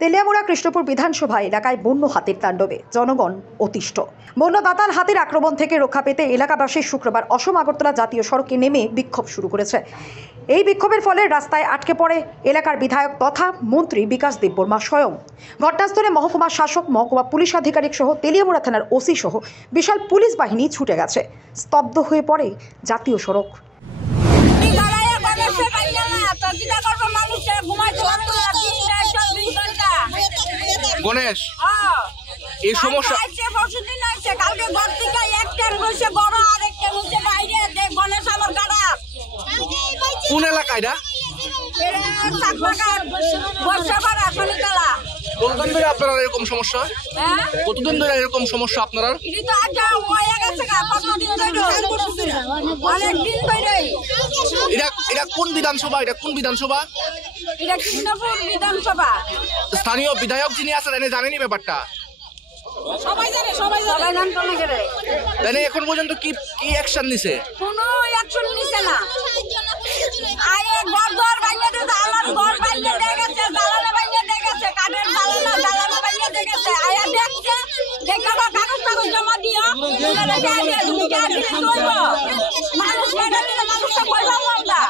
তেলিয়ামুড়া কৃষ্ণপুর বিধানসভা এলাকায় বন্য হাতির তাণ্ডবে জনগণ অতিষ্ঠ। বন্য দাতাল হাতির আক্রমণ থেকে রক্ষা পেতে এলাকাবাসী শুক্রবার অসম আগরতলা জাতীয় সড়কে নেমে বিক্ষোভ শুরু করেছে। এই বিক্ষোভের ফলে রাস্তায় আটকে পড়ে এলাকার বিধায়ক তথা মন্ত্রী বিকাশ দেববর্মা স্বয়ং। ঘটনাস্থলে মহকুমা শাসক, মহকুমা পুলিশ আধিকারিক সহ তেলিয়ামুড়া থানার ওসি সহ বিশাল পুলিশ বাহিনী ছুটে গেছে। স্তব্ধ হয়ে পড়ে জাতীয় সড়ক। গণেশ এই সমস্যা কালকে ঘর থেকে একটা হয়েছে বড় আর একটা হয়েছে বাইরে। গণেশ আমার গাড়া কোন এলাকায় না কতদিন ধরে আপনারা এরকম সমস্যা? কতদিন ধরে এরকম সমস্যা আপনারা? এটা কোন বিধানসভা? এটা কোন বিধানসভা? এটা কৃষ্ণপুর বিধানসভা। স্থানীয় বিধায়ক যিনি আছেন এনে জানেনি ব্যাপারটা? সবাই জানে, সবাই জানে। এখন পর্যন্ত কি কি অ্যাকশন নিছে? কোনো অ্যাকশন নিছে না। আয়ে ঘর ভাঙিয়ে দিয়েছে, আমার ঘর ভাঙিয়ে দিয়ে গেছে, জ্বালানা ভাঙিয়ে দিয়ে গেছে, কাঠের জ্বালানা ভাঙিয়ে দিয়ে গেছে। আয়া দেখছে, দেখে কাগজ জমা দিও, মানুষ মেরে দিলে মানুষটা পয়সা না।